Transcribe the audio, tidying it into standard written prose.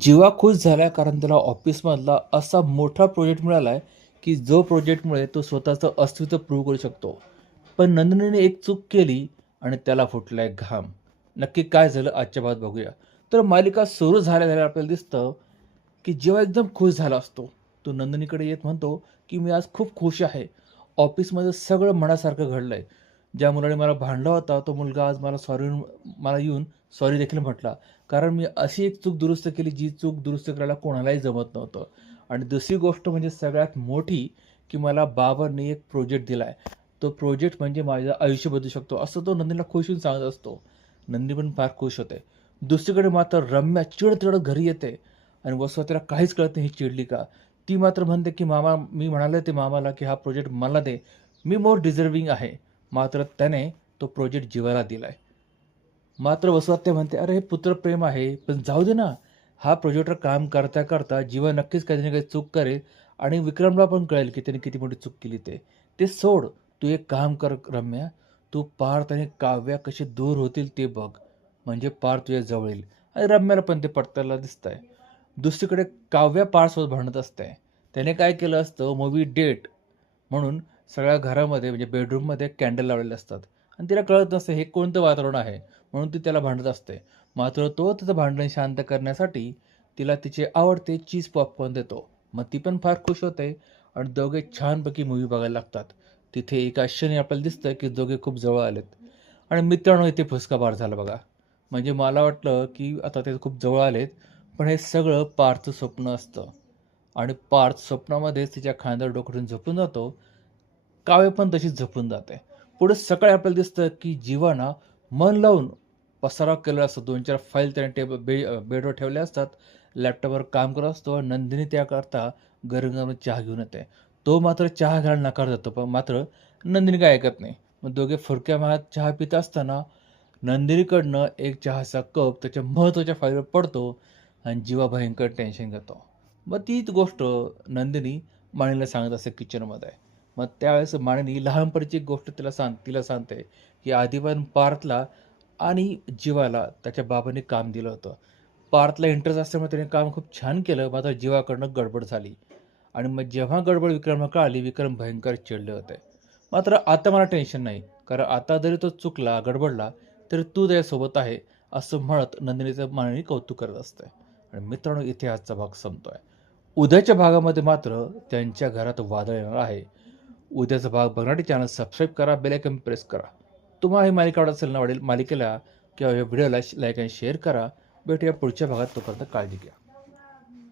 जीवा खुश झाला कारण त्याला ऑफिसमधला असा मोठा प्रोजेक्ट मिळाला आहे की जो प्रोजेक्टमुळे तो स्वतःचं अस्तित्व प्रूव्ह करू शकतो. पण नंदिनीने एक चूक केली आणि त्याला फुटलाय घाम. नक्की काय झालं आजच्या भागात बघूया. तर मालिका सुरू झाल्या झाल्या आपल्याला दिसतं की जेव्हा एकदम खुश झाला असतो, तो नंदिनीकडे येत म्हणतो की मी आज खूप खुश आहे. ऑफिसमध्ये सगळं मनासारखं घडलंय. ज्या मुलाने मला भांडला होता तो मुलगा आज मला येऊन सॉरी देखील म्हटला. कारण मी अशी एक चूक दुरुस्त केली जी चूक दुरुस्त करायला कोणालाही जमत नव्हतं. आणि दुसरी गोष्ट म्हणजे सगळ्यात मोठी, की मला बाबांनी एक प्रोजेक्ट दिलाय. तो प्रोजेक्ट म्हणजे माझं आयुष्य बदलू शकतो असं तो नंदिनीला खुश होऊन सांगत असतो. नंदिनी पण फार खुश होते. दुसरीकडे मात्र रम्या चिडचिडत घरी येते आणि वसुधा काहीच कळत नाही ही चिडली का. ती मात्र म्हणते की मामा मी म्हणाले ते मामाला की हा प्रोजेक्ट मला दे, मी मोर डिझर्विंग आहे. मात्र त्याने तो प्रोजेक्ट जीवाला दिलाय. मात्र वसुहत्या म्हणते, "अरे, हे पुत्रप्रेम आहे, पण जाऊ दे ना. हा प्रोजेक्टवर काम करता-करता जीवा नक्कीच काही ना काही चूक करेल आणि विक्रमला पण कळेल की त्याने किती मोठी चूक केली ते. ते सोड. तू एक काम कर रम्या, तू पार्थ आणि काव्या कसे दूर होतील ते बघ. म्हणजे पार्थ तुझ्या जवळ येईल." आणि रम्याला पण ते पटताना दिसतंय. दुसरीकडे काव्या पार्थसोबत भांडत असते. त्याने काय केलं असतं, मूव्ही डेट म्हणून सगळ्या घरामध्ये म्हणजे बेडरूममध्ये कॅन्डल लावलेले असतात आणि तिला कळत नसतं हे कोणतं वातावरण आहे. म्हणून ती त्याला भांडत असते. मात्र तो तिचं भांडण शांत करण्यासाठी तिला तिचे आवडते चीज पॉपकॉर्न देतो. मग ती पण फार खुश होते आणि दोघे छानपैकी मूव्ही बघायला लागतात. तिथे एका क्षणी आपल्याला दिसतं की दोघे खूप जवळ आलेत. आणि मित्रांनो इथे फुसका पार झाला बघा. म्हणजे मला वाटलं की आता ते खूप जवळ आलेत, पण हे सगळं पार्थचं स्वप्न असतं. आणि पार्थ स्वप्नामध्येच तिच्या खांद्यावर डोकं ठेवून झोपून जातो. काव्य पण तशीच झोपून जाते. पुढे सकाळी आपल्याला दिसतं की जीवा मन लावून पसारा केलेला असतो. 2-4 फाईल त्याने बेडवर ठेवल्या असतात. लॅपटॉपवर काम करत असतो आणि नंदिनी त्याकरता गरम-गरम चहा घेऊन येते. तो मात्र चहा घ्यायला नकार देतो. पण मात्र नंदिनी काय ऐकत नाही. मग दोघे फुरक्या मारत चहा पित असताना नंदिनीकडनं एक चहाचा कप त्याच्या महत्त्वाच्या फाईलवर पडतो आणि जीवा भयंकर टेन्शन घेतो. मग तीच गोष्ट नंदिनी माणीला सांगत असते किचनमध्ये. मग त्यावेळेस माणिनी लहानपणीची एक गोष्ट तिला सांगते, की आधीपण पार्थला आणि जीवाला त्याच्या बाबांनी काम दिलं होतं. पार्थला इंटरेस्ट असल्यामुळे त्याने काम खूप छान केलं, मात्र जीवाकडनं गडबड झाली. आणि मग जेव्हा गडबड विक्रमला कळाली, विक्रम भयंकर चिडले होते. मात्र आता मला टेन्शन नाही, कारण आता जरी तो चुकला, गडबडला, तरी तू त्याच्यासोबत आहे, असं म्हणत नंदिनीचं मानिनी कौतुक करत असते. आणि मित्रांनो, इथे आजचा भाग संपतोय. उद्याच्या भागामध्ये मात्र त्यांच्या घरात वादळ येणार आहे. उद्याचा भाग बघण्यासाठी चॅनल सबस्क्राईब करा, बेल आयकॉन प्रेस करा. तुम्हाला ही मालिका आवडत असेल ना, मालिकेला किंवा या व्हिडिओला लाईक आणि शेअर करा. भेटूया पुढच्या भागात. तोपर्यंत काळजी घ्या.